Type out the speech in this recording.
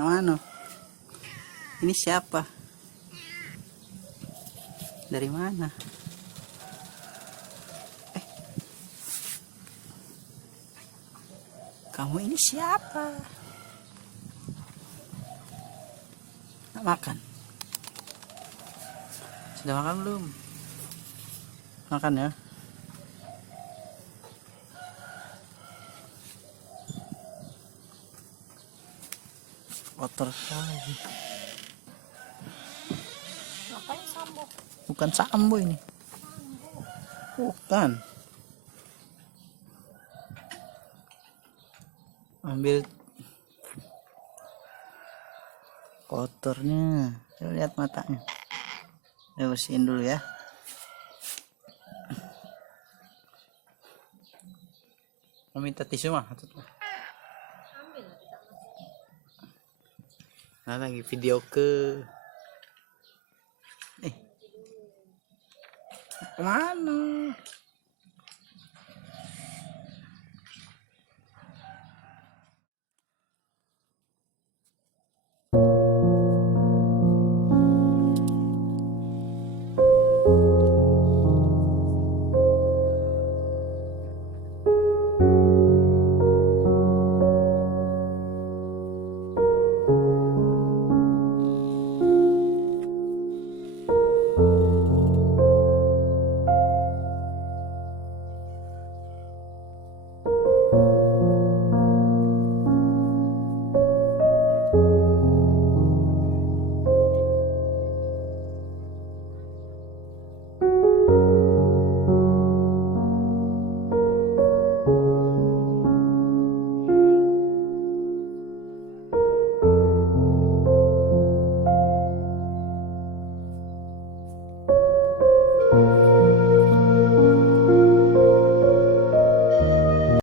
Yang mana? Ini siapa? Dari mana? Kamu ini siapa? Nak makan? Sudah makan belum? Makan ya. Kotor sekali. Ngapain sambo? Bukan sambo ini. Bukan. Ambil kotornya. Lihat matanya. Saya bersihin dulu ya. Mau minta tisu mah? Nah, lagi video ke kemana?